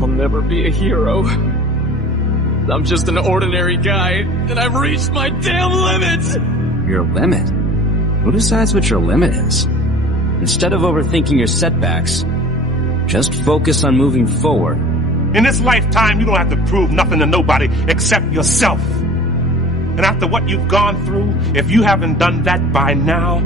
I'll never be a hero. I'm just an ordinary guy, and I've reached my damn limit! Your limit? Who decides what your limit is? Instead of overthinking your setbacks, just focus on moving forward. In this lifetime, you don't have to prove nothing to nobody except yourself. And after what you've gone through, if you haven't done that by now,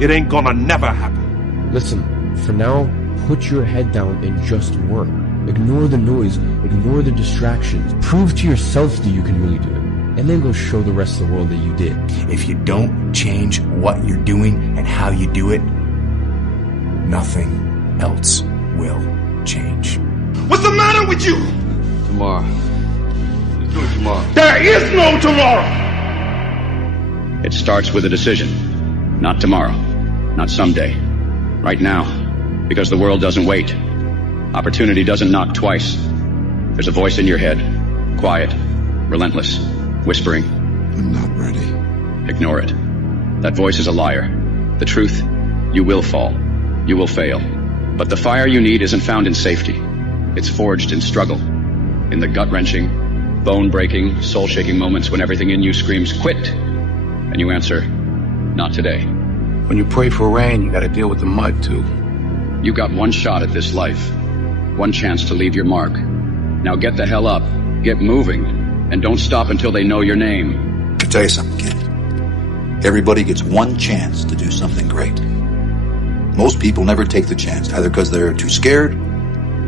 it ain't gonna never happen. Listen, for now, put your head down and just work. Ignore the noise, ignore the distractions. Prove to yourself that you can really do it. And then go show the rest of the world that you did. If you don't change what you're doing and how you do it, nothing else will change. What's the matter with you? Tomorrow. Let's do it tomorrow. There is no tomorrow! It starts with a decision. Not tomorrow. Not someday. Right now. Because the world doesn't wait. Opportunity doesn't knock twice. There's a voice in your head. Quiet. Relentless. Whispering. I'm not ready. Ignore it. That voice is a liar. The truth, you will fall. You will fail. But the fire you need isn't found in safety. It's forged in struggle. In the gut-wrenching, bone-breaking, soul-shaking moments when everything in you screams, quit! And you answer, not today. When you pray for rain, you gotta deal with the mud, too. You got one shot at this life. One chance to leave your mark. Now get the hell up. Get moving. And don't stop until they know your name. I'll tell you something, kid. Everybody gets one chance to do something great. Most people never take the chance, either because they're too scared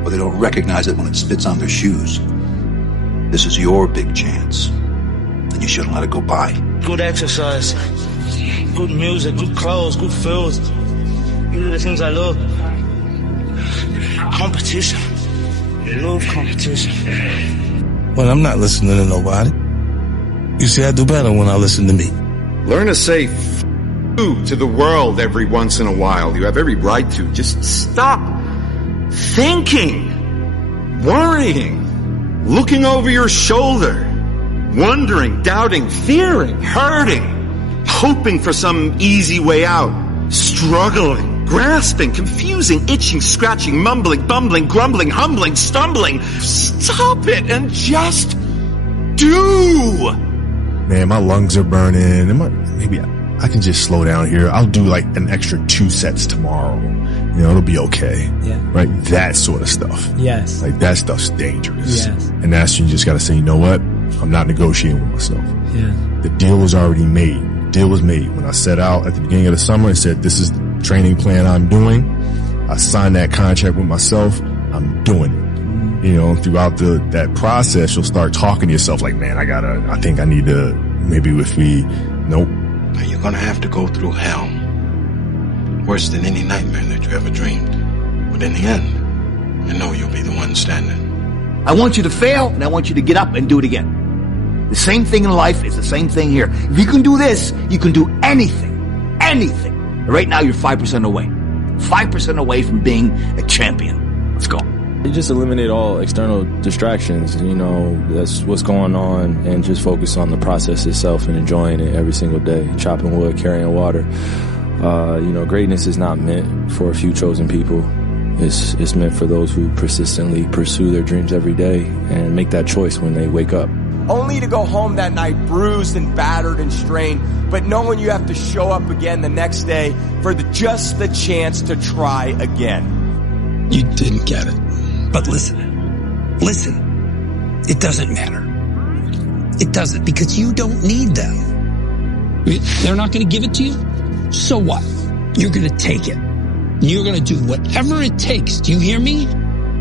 or they don't recognize it when it spits on their shoes. This is your big chance, and you shouldn't let it go by. Good exercise, good music, good clothes, good food. You do the things I love. Competition. I love competition. Well, I'm not listening to nobody. You see, I do better when I listen to me. Learn to say f*** to the world every once in a while. You have every right to. Just stop thinking, worrying, looking over your shoulder, wondering, doubting, fearing, hurting, hoping for some easy way out, struggling, grasping, confusing, itching, scratching, mumbling, bumbling, grumbling, humbling, stumbling. Stop it and just do. Man, my lungs are burning. Maybe I can just slow down here. I'll do like an extra 2 sets tomorrow. You know, it'll be okay. Yeah. Right? That sort of stuff. Yes. Like that stuff's dangerous. Yes. And that's when you just gotta say, you know what? I'm not negotiating with myself. Yeah. The deal was already made. The deal was made. When I set out at the beginning of the summer and said, this is the training plan I'm doing, I signed that contract with myself. I'm doing it. You know, throughout that process, you'll start talking to yourself like, man, I think I need to, maybe if we, nope. Now you're gonna have to go through hell. Worse than any nightmare that you ever dreamed. But in the end, I know you'll be the one standing. I want you to fail, and I want you to get up and do it again. The same thing in life is the same thing here. If you can do this, you can do anything. Anything. Right now, you're 5% away. 5% away from being a champion. Let's go. You just eliminate all external distractions, you know, that's what's going on, and just focus on the process itself and enjoying it every single day. Chopping wood, carrying water. You know, greatness is not meant for a few chosen people. It's meant for those who persistently pursue their dreams every day and make that choice when they wake up. Only to go home that night bruised and battered and strained, but knowing you have to show up again the next day for just the chance to try again. You didn't get it. But listen. It doesn't matter. It doesn't, because you don't need them. They're not going to give it to you. So what? You're going to take it. You're going to do whatever it takes. Do you hear me?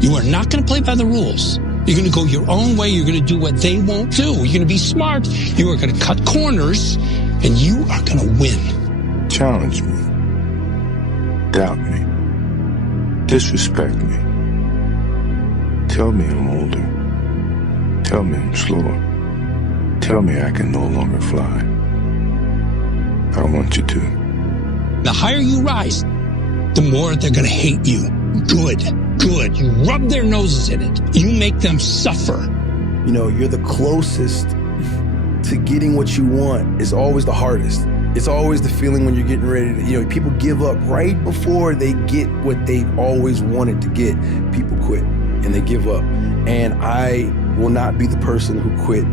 You are not going to play by the rules. You're going to go your own way. You're going to do what they won't do. You're going to be smart. You are going to cut corners, and you are going to win. Challenge me. Doubt me. Disrespect me. Tell me I'm older. Tell me I'm slower. Tell me I can no longer fly. I want you to. The higher you rise, the more they're going to hate you. Good. You rub their noses in it. You make them suffer. You know, you're the closest to getting what you want. It's always the hardest. It's always the feeling when you're getting ready to, you know, people give up right before they get what they've always wanted to get. People quit. and they give up. And I will not be the person who quit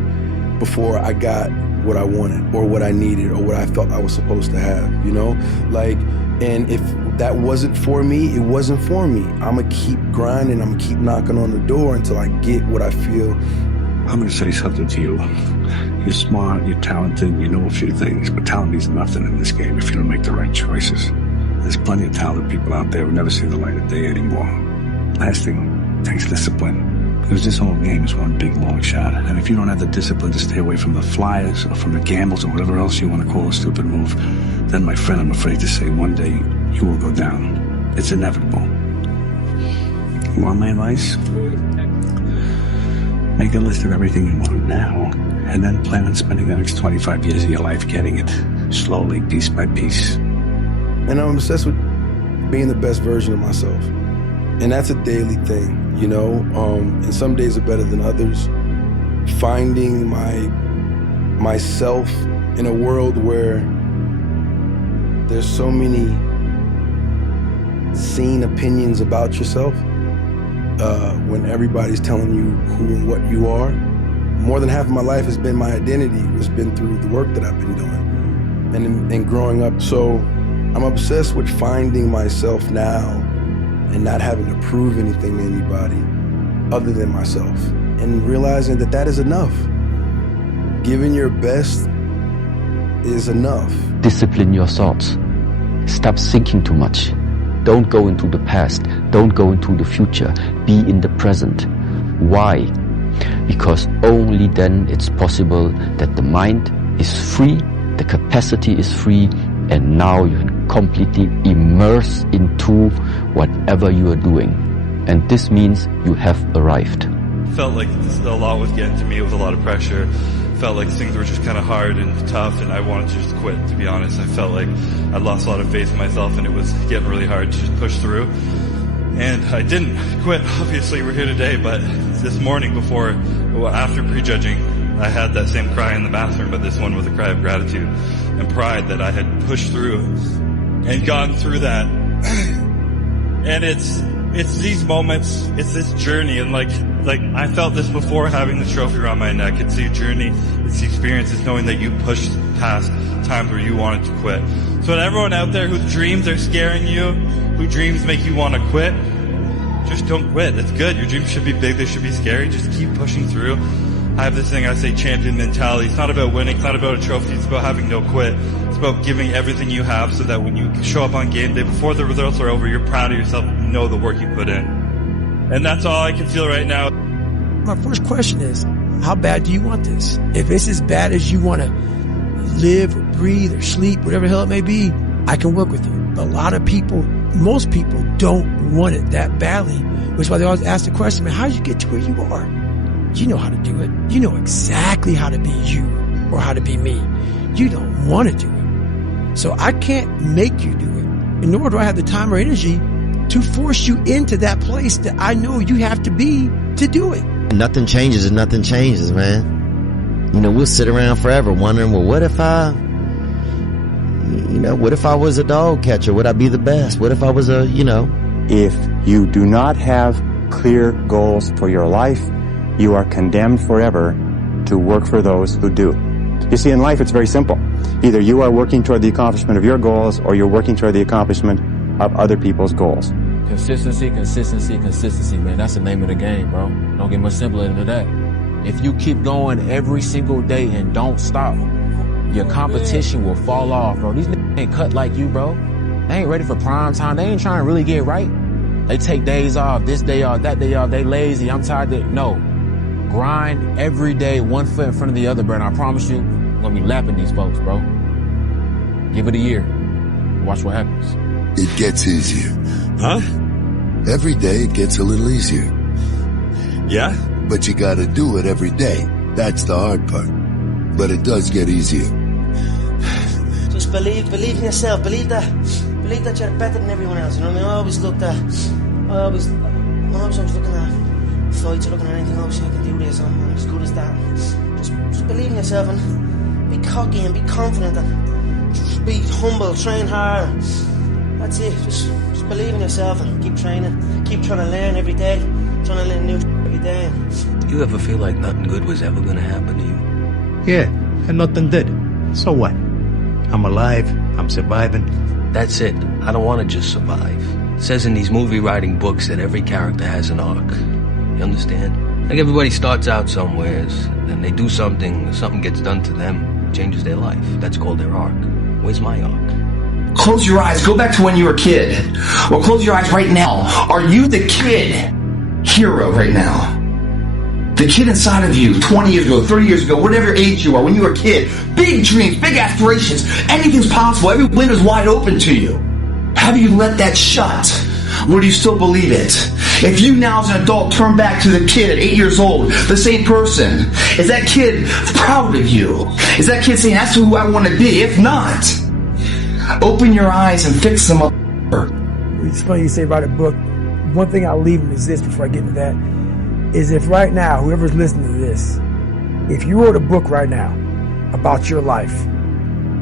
before I got what I wanted or what I needed or what I felt I was supposed to have, you know? Like, and if that wasn't for me, it wasn't for me. I'm gonna keep grinding, I'm gonna keep knocking on the door until I get what I feel. I'm gonna say something to you. You're smart, you're talented, you know a few things, but talent means nothing in this game if you don't make the right choices. There's plenty of talented people out there who never see the light of day anymore. Last thing, takes discipline. Because this whole game is one big long shot. And if you don't have the discipline to stay away from the flyers or from the gambles or whatever else you want to call a stupid move, then my friend, I'm afraid to say one day you will go down. It's inevitable. You want my advice? Make a list of everything you want now, and then plan on spending the next 25 years of your life getting it, slowly, piece by piece. And I'm obsessed with being the best version of myself. And that's a daily thing, you know? And some days are better than others. Finding myself in a world where there's so many seen opinions about yourself, when everybody's telling you who and what you are. More than half of my life has been my identity, has been through the work that I've been doing and growing up. So I'm obsessed with finding myself now and not having to prove anything to anybody other than myself, and realizing that that is enough. Giving your best is enough. Discipline your thoughts. Stop thinking too much. Don't go into the past. Don't go into the future. Be in the present. Why? Because only then it's possible that the mind is free, the capacity is free, and now you can completely immerse into whatever you are doing. And this means you have arrived. Felt like a lot was getting to me. It was a lot of pressure. Felt like things were just kind of hard and tough, and I wanted to just quit, to be honest. I felt like I lost a lot of faith in myself, and it was getting really hard to just push through. And I didn't quit. Obviously, we're here today, but this morning after prejudging, I had that same cry in the bathroom, but this one was a cry of gratitude and pride that I had pushed through and gotten through that. And it's these moments, it's this journey, and like I felt this before having the trophy around my neck. It's the journey, it's the experience, it's knowing that you pushed past times where you wanted to quit. So to everyone out there whose dreams are scaring you, whose dreams make you want to quit, just don't quit. It's good. Your dreams should be big, they should be scary. Just keep pushing through. I have this thing I say, champion mentality. It's not about winning, it's not about a trophy, it's about having no quit. It's about giving everything you have so that when you show up on game day, before the results are over, you're proud of yourself, you know the work you put in. And that's all I can feel right now. My first question is, how bad do you want this? If it's as bad as you want to live or breathe or sleep, whatever the hell it may be, I can work with you. But a lot of people, most people don't want it that badly, which is why they always ask the question, man, how did you get to where you are? You know how to do it. You know exactly how to be you or how to be me. You don't want to do it. So I can't make you do it. And nor do I have the time or energy to force you into that place that I know you have to be to do it. Nothing changes and nothing changes, man. You know, we'll sit around forever wondering, well, what if I was a dog catcher? Would I be the best? What if I was If you do not have clear goals for your life, you are condemned forever to work for those who do. You see, in life, it's very simple. Either you are working toward the accomplishment of your goals, or you're working toward the accomplishment of other people's goals. Consistency, consistency, consistency, man. That's the name of the game, bro. Don't get much simpler than that. If you keep going every single day and don't stop, your competition will fall off, bro. These niggas ain't cut like you, bro. They ain't ready for prime time. They ain't trying to really get right. They take days off, this day off, that day off. They lazy. I'm tired. No. Grind every day, one foot in front of the other, bro. And I promise you, I'm gonna be lapping these folks, bro. Give it a year. Watch what happens. It gets easier. Huh? Every day it gets a little easier. Yeah? But you gotta do it every day. That's the hard part. But it does get easier. Just believe in yourself. Believe that you're better than everyone else. You know what I mean? I always looking at fights, looking at anything. Obviously, I can do this. I'm as good as that. Just believe in yourself and be cocky and be confident and just be humble. Train hard. That's it. Just believe in yourself and keep training. Keep trying to learn every day. Trying to learn You ever feel like nothing good was ever gonna happen to you? Yeah, and nothing did. So what? I'm alive. I'm surviving. That's it. I don't want to just survive. It says in these movie writing books that every character has an arc. You understand? Like everybody starts out somewheres, then they do something gets done to them, changes their life. That's called their arc. Where's my arc? Close your eyes. Go back to when you were a kid. Or close your eyes right now. Are you the kid hero right now? The kid inside of you, 20 years ago, 30 years ago, whatever age you are, when you were a kid, big dreams, big aspirations, anything's possible, every window's wide open to you. Have you let that shut? Or do you still believe it? If you now as an adult turn back to the kid at 8 years old, the same person, is that kid proud of you? Is that kid saying, that's who I want to be? If not, open your eyes and fix them up. It's funny you say write a book. One thing I'll leave is this before I get into that, is if right now, whoever's listening to this, if you wrote a book right now about your life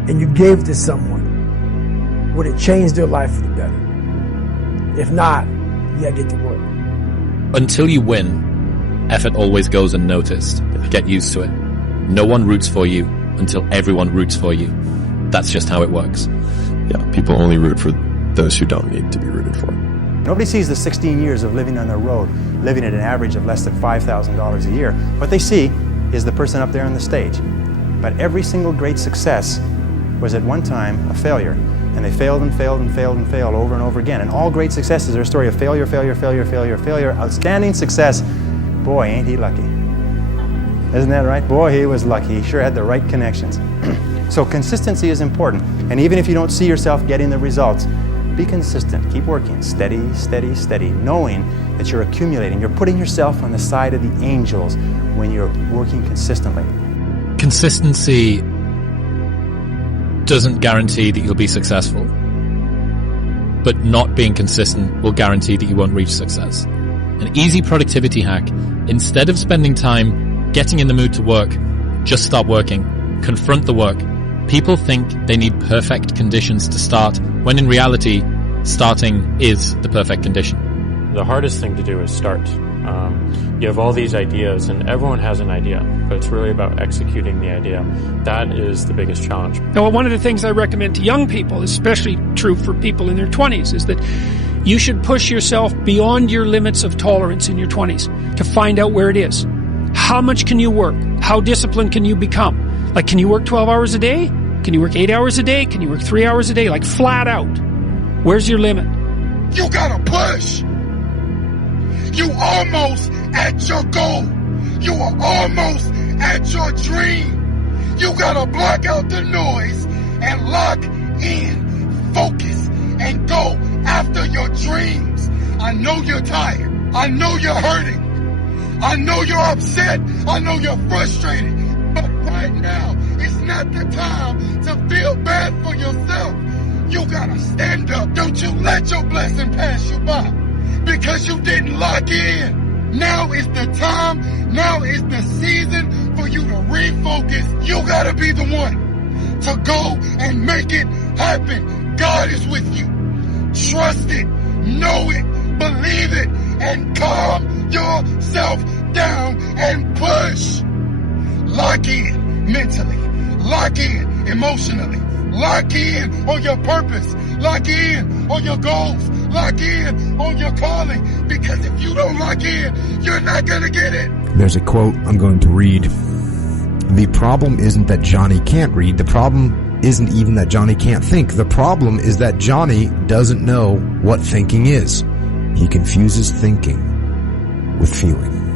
and you gave it to someone, would it change their life for the better? If not, you gotta get to work. Until you win, effort always goes unnoticed. Get used to it. No one roots for you until everyone roots for you. That's just how it works. Yeah, people only root for those who don't need to be rooted for. Nobody sees the 16 years of living on the road, living at an average of less than $5,000 a year. What they see is the person up there on the stage. But every single great success was at one time a failure. And they failed and failed and failed and failed over and over again. And all great successes are a story of failure, failure, failure, failure, failure. Outstanding success. Boy, ain't he lucky. Isn't that right? Boy, he was lucky. He sure had the right connections. So consistency is important. And even if you don't see yourself getting the results, be consistent. Keep working. Steady, steady, steady. Knowing that you're accumulating. You're putting yourself on the side of the angels when you're working consistently. Consistency doesn't guarantee that you'll be successful. But not being consistent will guarantee that you won't reach success. An easy productivity hack: instead of spending time getting in the mood to work, just start working. Confront the work. People think they need perfect conditions to start, when in reality, starting is the perfect condition. The hardest thing to do is start. You have all these ideas, and everyone has an idea, but it's really about executing the idea. That is the biggest challenge. Now, one of the things I recommend to young people, especially true for people in their 20s, is that you should push yourself beyond your limits of tolerance in your 20s to find out where it is. How much can you work? How disciplined can you become? Like, can you work 12 hours a day? Can you work 8 hours a day? Can you work 3 hours a day? Like, flat out. Where's your limit? You gotta push. You almost at your goal. You are almost at your dream. You gotta block out the noise and lock in, focus, and go after your dreams. I know you're tired. I know you're hurting. I know you're upset. I know you're frustrated. But right now, it's not the time to feel bad for yourself. You gotta stand up. Don't you let your blessing pass you by because you didn't lock in. Now is the time. Now is the season for you to refocus. You gotta be the one to go and make it happen. God is with you. Trust it. Know it. Believe it. And calm yourself down and push. Lock in mentally. Lock in emotionally. Lock in on your purpose. Lock in on your goals. Lock in on your calling. Because if you don't lock in, you're not going to get it. There's a quote I'm going to read. The problem isn't that Johnny can't read. The problem isn't even that Johnny can't think. The problem is that Johnny doesn't know what thinking is. He confuses thinking with feeling.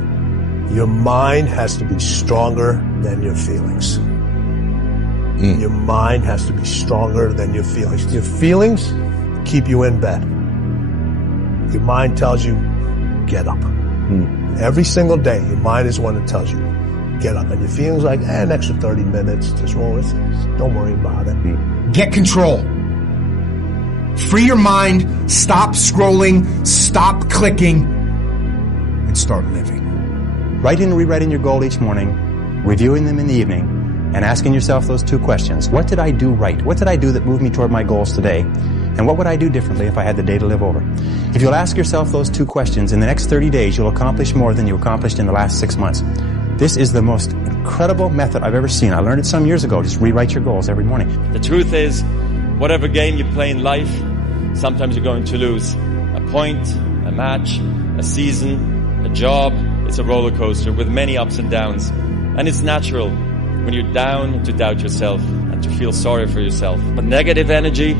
Your mind has to be stronger than your feelings. Your mind has to be stronger than your feelings. Your feelings keep you in bed. Your mind tells you, get up. Every single day, your mind is one that tells you, get up. And your feelings like, an extra 30 minutes, just roll it. Don't worry about it. Get control. Free your mind, stop scrolling, stop clicking, and start living. Writing and rewriting your goal each morning, reviewing them in the evening, and asking yourself those two questions. What did I do right? What did I do that moved me toward my goals today? And what would I do differently if I had the day to live over? If you'll ask yourself those two questions, in the next 30 days, you'll accomplish more than you accomplished in the last 6 months. This is the most incredible method I've ever seen. I learned it some years ago. Just rewrite your goals every morning. The truth is, whatever game you play in life, sometimes you're going to lose. A point, a match, a season, a job. It's a roller coaster with many ups and downs. And it's natural when you're down to doubt yourself and to feel sorry for yourself. But negative energy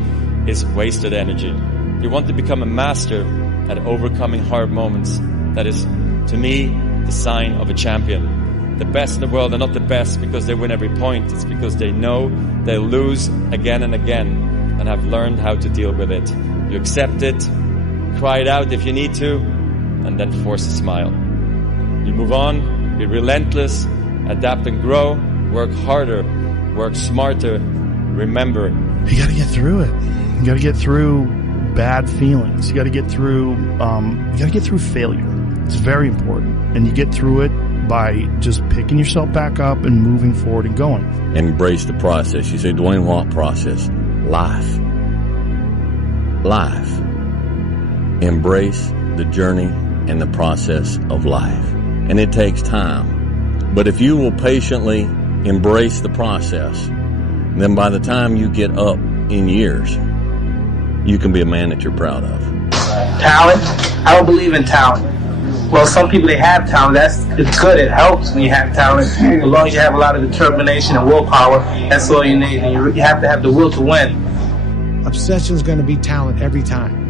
is wasted energy. You want to become a master at overcoming hard moments. That is, to me, the sign of a champion. The best in the world are not the best because they win every point. It's because they know they'll lose again and again and have learned how to deal with it. You accept it, cry it out if you need to, and then force a smile. You move on, be relentless, adapt and grow, work harder, work smarter. Remember, you gotta get through it. You gotta get through bad feelings. You gotta get through failure. It's very important. And you get through it by just picking yourself back up and moving forward and going. Embrace the process. You say, Dwayne, what process? Life. Life. Embrace the journey and the process of life. And it takes time. But if you will patiently embrace the process, then by the time you get up in years, you can be a man that you're proud of. Talent? I don't believe in talent. Well, some people, they have talent. It's good. It helps when you have talent. As long as you have a lot of determination and willpower, that's all you need. And you have to have the will to win. Obsession is going to be talent every time.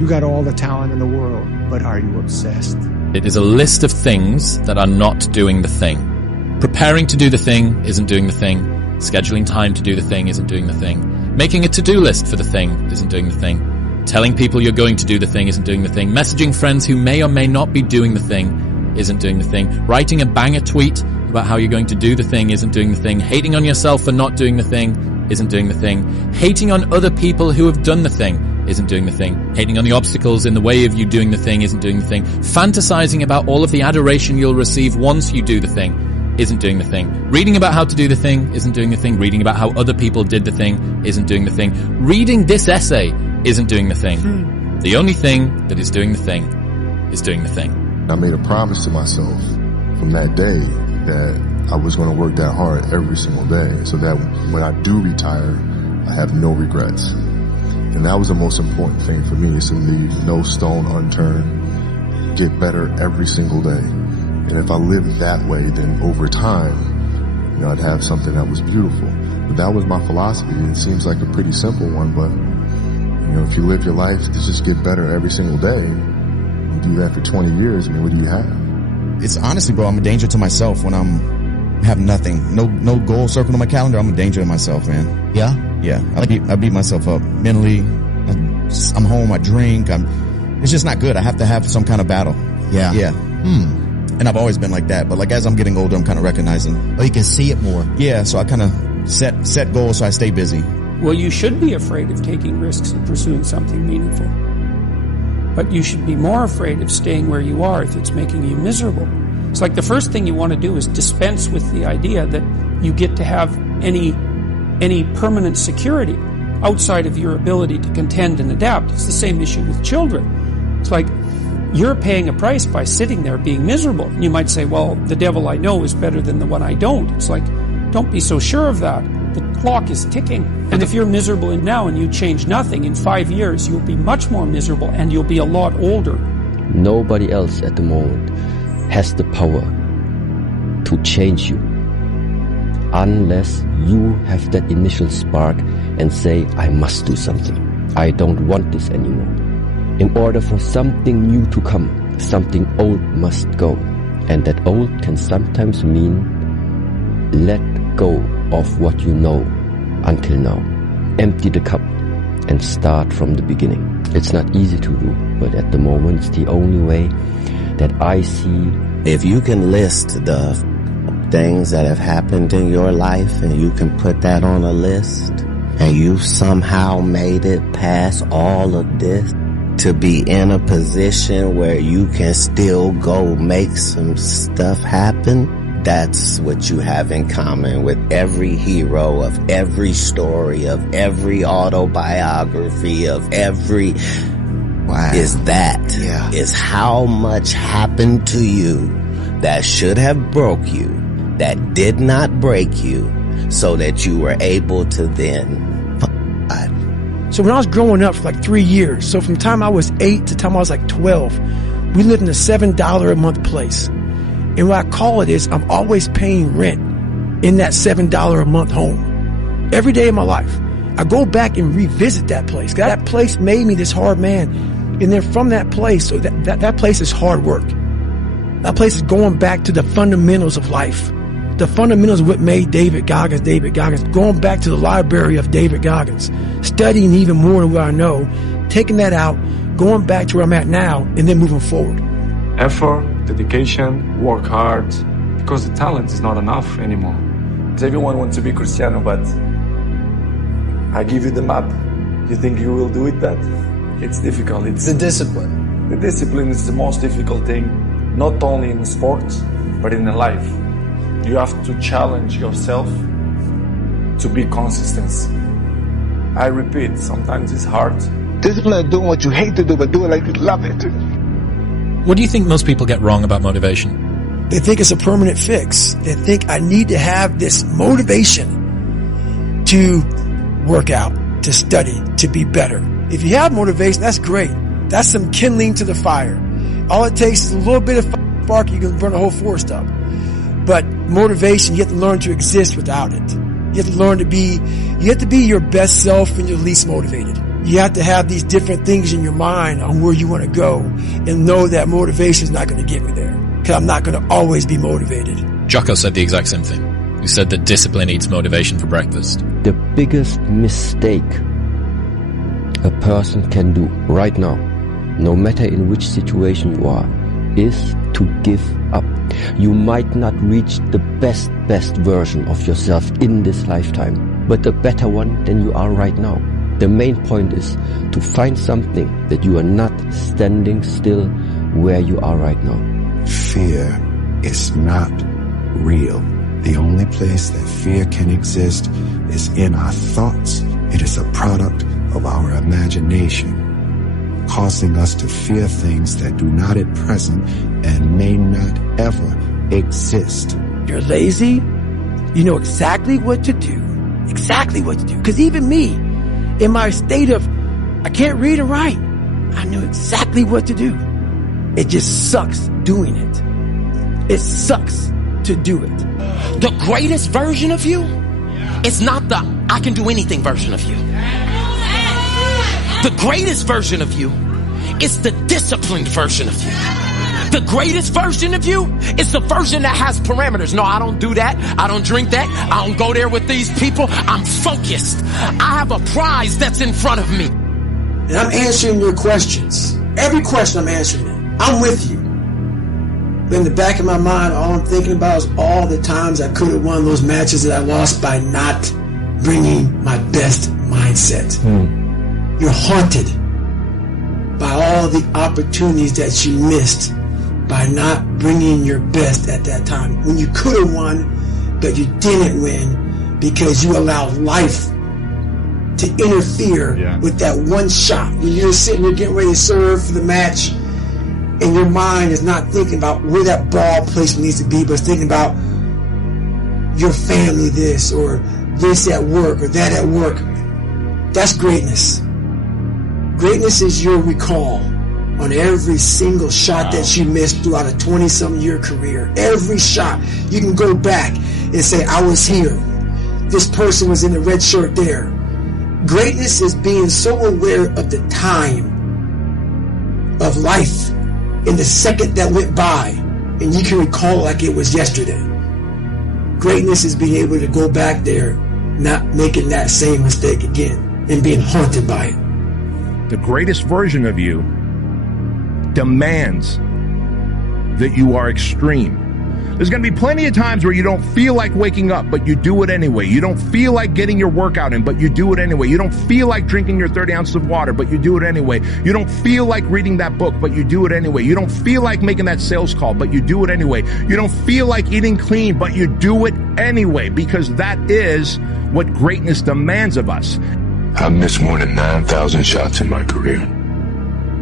You got all the talent in the world, but are you obsessed? It is a list of things that are not doing the thing. Preparing to do the thing isn't doing the thing. Scheduling time to do the thing isn't doing the thing. Making a to-do list for the thing isn't doing the thing. Telling people you're going to do the thing isn't doing the thing. Messaging friends who may or may not be doing the thing isn't doing the thing. Writing a banger tweet about how you're going to do the thing isn't doing the thing. Hating on yourself for not doing the thing isn't doing the thing. Hating on other people who have done the thing isn't doing the thing. Hating on the obstacles in the way of you doing the thing isn't doing the thing. Fantasizing about all of the adoration you'll receive once you do the thing isn't doing the thing. Reading about how to do the thing isn't doing the thing. Reading about how other people did the thing isn't doing the thing. Reading this essay isn't doing the thing. The only thing that is doing the thing is doing the thing. I made a promise to myself from that day that I was going to work that hard every single day so that when I do retire, I have no regrets. And that was the most important thing for me, is to leave no stone unturned, get better every single day. And if I lived that way, then over time, I'd have something that was beautiful. But that was my philosophy. It seems like a pretty simple one, but if you live your life to just get better every single day, and do that for 20 years, what do you have? It's honestly, bro, I'm a danger to myself when I have nothing. No goal circled on my calendar. I'm a danger to myself, man. Yeah? Yeah. I beat myself up mentally. I'm home. I drink. It's just not good. I have to have some kind of battle. Yeah. Yeah. And I've always been like that. But as I'm getting older, I'm kind of recognizing. Oh, you can see it more. Yeah. So I kind of set goals so I stay busy. Well, you should be afraid of taking risks and pursuing something meaningful. But you should be more afraid of staying where you are if it's making you miserable. It's like the first thing you want to do is dispense with the idea that you get to have any permanent security outside of your ability to contend and adapt. It's the same issue with children. It's like you're paying a price by sitting there being miserable. And you might say, well, the devil I know is better than the one I don't. It's like, don't be so sure of that. The clock is ticking. And if you're miserable now and you change nothing, in 5 years you'll be much more miserable and you'll be a lot older. Nobody else at the moment has the power to change you unless you have that initial spark and say, I must do something. I don't want this anymore. In order for something new to come, something old must go. And that old can sometimes mean let go of what you know until now. Empty the cup and start from the beginning. It's not easy to do, but at the moment it's the only way that I see. If you can list the things that have happened in your life and you can put that on a list, and you somehow made it past all of this to be in a position where you can still go make some stuff happen, That's what you have in common with every hero of every story, of every autobiography, of every... Wow. Is how much happened to you that should have broke you, that did not break you, so that you were able to then... So when I was growing up for like 3 years, so from the time I was 8 to the time I was like 12, we lived in a $7 a month place. And what I call it is I'm always paying rent in that $7 a month home. Every day of my life. I go back and revisit that place. That place made me this hard man. And then from that place, so that place is hard work. That place is going back to the fundamentals of life. The fundamentals of what made David Goggins, going back to the library of David Goggins, studying even more than what I know, taking that out, going back to where I'm at now, and then moving forward. Effort, dedication, work hard, because the talent is not enough anymore. Everyone wants to be Cristiano, but I give you the map. You think you will do it that? It's difficult. It's the discipline. The discipline is the most difficult thing, not only in sports, but in life. You have to challenge yourself to be consistent. I repeat, sometimes it's hard. Discipline is doing what you hate to do, but do it like you love it. What do you think most people get wrong about motivation? They think it's a permanent fix. They think I need to have this motivation to work out, to study, to be better. If you have motivation, that's great. That's some kindling to the fire. All it takes is a little bit of spark, you can burn the whole forest up. But motivation, you have to learn to exist without it. You have to learn to be your best self when you're least motivated. You have to have these different things in your mind on where you want to go and know that motivation is not going to get me there. Because I'm not going to always be motivated. Jocko said the exact same thing. He said that discipline eats motivation for breakfast. The biggest mistake a person can do right now, no matter in which situation you are, is to give up. You might not reach the best version of yourself in this lifetime, but a better one than you are right now. The main point is to find something that you are not standing still where you are right now. Fear is not real. The only place that fear can exist is in our thoughts. It is a product of our imagination, causing us to fear things that do not at present and may not ever exist. You're lazy, you know exactly what to do. Exactly what to do. Because even me, in my state of, I can't read and write, I knew exactly what to do. It just sucks doing it. It sucks to do it. The greatest version of you is not the I can do anything version of you. The greatest version of you is the disciplined version of you. The greatest version of you is the version that has parameters. No, I don't do that. I don't drink that. I don't go there with these people. I'm focused. I have a prize that's in front of me. And I'm answering your questions. Every question I'm answering it. I'm with you. But in the back of my mind, all I'm thinking about is all the times I could have won those matches that I lost by not bringing my best mindset. You're haunted by all the opportunities that you missed by not bringing your best at that time. When you could have won, but you didn't win because you allowed life to interfere with that one shot. When you're sitting there getting ready to serve for the match, and your mind is not thinking about where that ball placement needs to be, but it's thinking about your family this, or this at work, or that at work. That's greatness. Greatness is your recall on every single shot that you missed throughout a 20-something year career. Every shot. You can go back and say, I was here. This person was in the red shirt there. Greatness is being so aware of the time of life in the second that went by, and you can recall like it was yesterday. Greatness is being able to go back there, not making that same mistake again, and being haunted by it. The greatest version of you demands that you are extreme. There's going to be plenty of times where you don't feel like waking up, but you do it anyway. You don't feel like getting your workout in, but you do it anyway. You don't feel like drinking your 30 ounces of water, but you do it anyway. You don't feel like reading that book, but you do it anyway. You don't feel like making that sales call, but you do it anyway. You don't feel like eating clean, but you do it anyway, because that is what greatness demands of us. I've missed more than 9,000 shots in my career.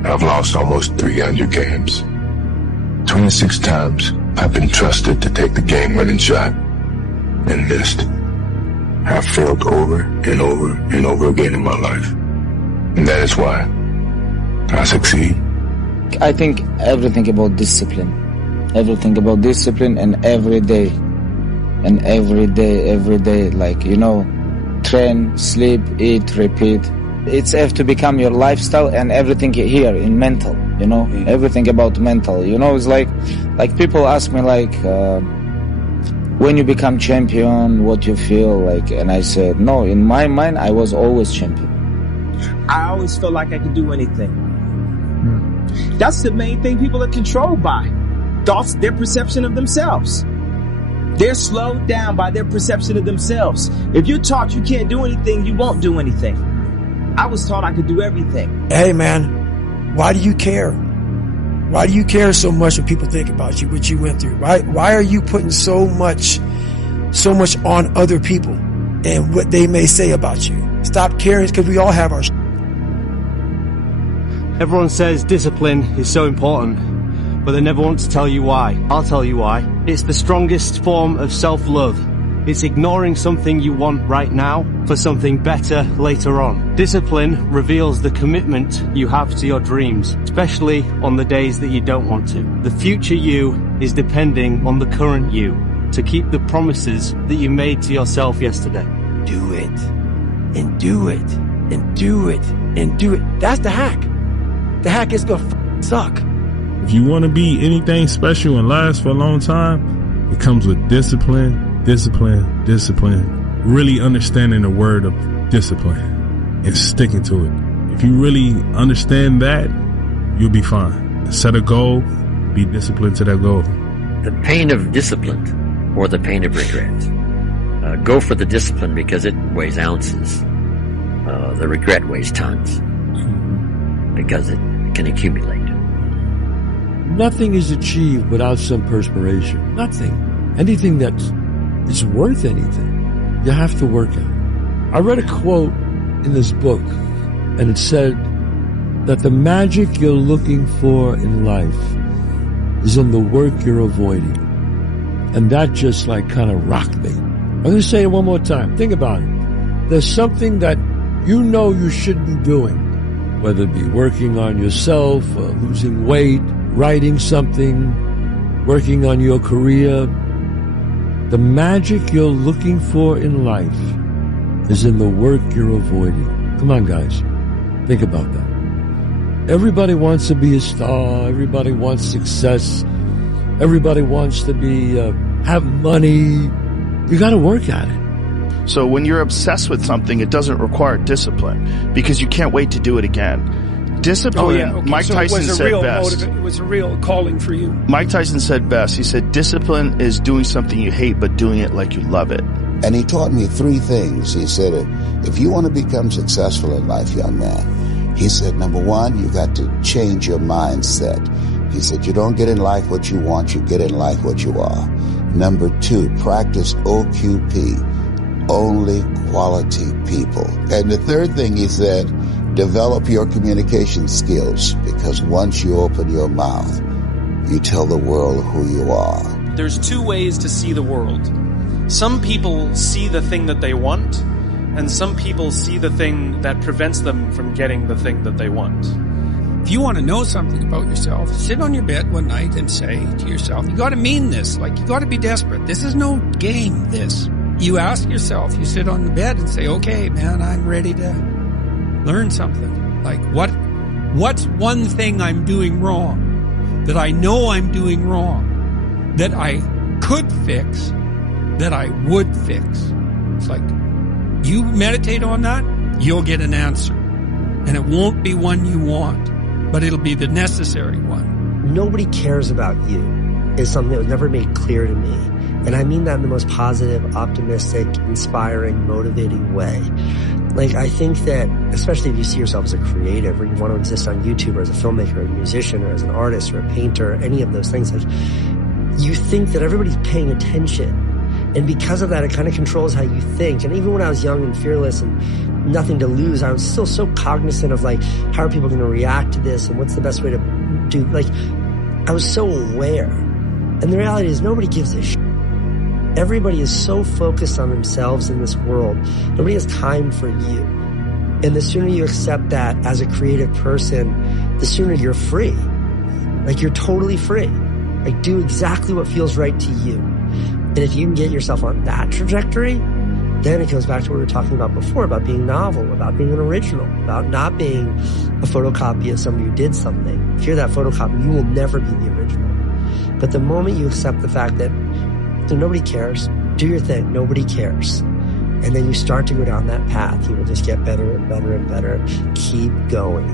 I've lost almost 300 games. 26 times I've been trusted to take the game-winning shot and missed. I've failed over and over and over again in my life. And that is why I succeed. I think everything about discipline. Everything about discipline, and every day. And every day, like, you know, train, sleep, eat, repeat. It's have to become your lifestyle, and everything here in mental, you know, everything about mental, you know. It's like people ask me like, when you become champion, what you feel like, and I said, no, in my mind, I was always champion. I always felt like I could do anything. That's the main thing people are controlled by. Thoughts, their perception of themselves. They're slowed down by their perception of themselves. If you're taught you can't do anything, you won't do anything. I was taught I could do everything. Hey man, why do you care? Why do you care so much when people think about you, what you went through? Why are you putting so much on other people and what they may say about you? Stop caring, because we all have our Everyone says discipline is so important, but they never want to tell you why. I'll tell you why. It's the strongest form of self-love. It's ignoring something you want right now for something better later on. Discipline reveals the commitment you have to your dreams, especially on the days that you don't want to. The future you is depending on the current you to keep the promises that you made to yourself yesterday. Do it, and do it, and do it, and do it. That's the hack. The hack is gonna suck. If you want to be anything special and last for a long time, it comes with discipline. Really understanding the word of discipline and sticking to it. If you really understand that, you'll be fine. Set a goal, be disciplined to that goal. The pain of discipline or the pain of regret. Go for the discipline because it weighs ounces. The regret weighs tons because it can accumulate. Nothing is achieved without some perspiration. Nothing. Anything that's worth anything, you have to work at it. I read a quote in this book, and it said that the magic you're looking for in life is in the work you're avoiding. And that just like kind of rocked me. I'm going to say it one more time. Think about it. There's something that you know you should be doing, whether it be working on yourself, or losing weight, writing something, working on your career. The magic you're looking for in life is in the work you're avoiding. Come on, guys. Think about that. Everybody wants to be a star. Everybody wants success. Everybody wants to be, have money. You got to work at it. So when you're obsessed with something, it doesn't require discipline because you can't wait to do it again. Discipline, Mike Tyson said best. It was a real calling for you. Mike Tyson said best. He said, discipline is doing something you hate, but doing it like you love it. And he taught me three things. He said, if you want to become successful in life, young man, he said, number one, you got to change your mindset. He said, you don't get in life what you want, you get in life what you are. Number two, practice OQP, only quality people. And the third thing he said, develop your communication skills, because once you open your mouth, you tell the world who you are. There's two ways to see the world. Some people see the thing that they want, and some people see the thing that prevents them from getting the thing that they want. If you want to know something about yourself, sit on your bed one night and say to yourself, you got to mean this, like you got to be desperate. This is no game, this. You ask yourself, you sit on the bed and say, okay, man, I'm ready to learn something. Like what's one thing I'm doing wrong that I know I'm doing wrong that I could fix, that I would fix? It's like you meditate on that, you'll get an answer. And it won't be one you want, but it'll be the necessary one. Nobody cares about you. is something that was never made clear to me. And I mean that in the most positive, optimistic, inspiring, motivating way. Like, I think that, especially if you see yourself as a creative or you want to exist on YouTube or as a filmmaker or a musician or as an artist or a painter or any of those things, like, you think that everybody's paying attention. And because of that, it kind of controls how you think. And even when I was young and fearless and nothing to lose, I was still so cognizant of, like, how are people going to react to this and what's the best way to do, like, I was so aware. And the reality is nobody gives a shit. Everybody is so focused on themselves in this world. Nobody has time for you. And the sooner you accept that as a creative person, the sooner you're free. Like, you're totally free. Like, do exactly what feels right to you. And if you can get yourself on that trajectory, then it goes back to what we were talking about before, about being novel, about being an original, about not being a photocopy of somebody who did something. If you're that photocopy, you will never be the original. But the moment you accept the fact that nobody cares, do your thing, nobody cares, and then you start to go down that path, you will just get better and better and better. Keep going.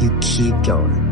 You keep going.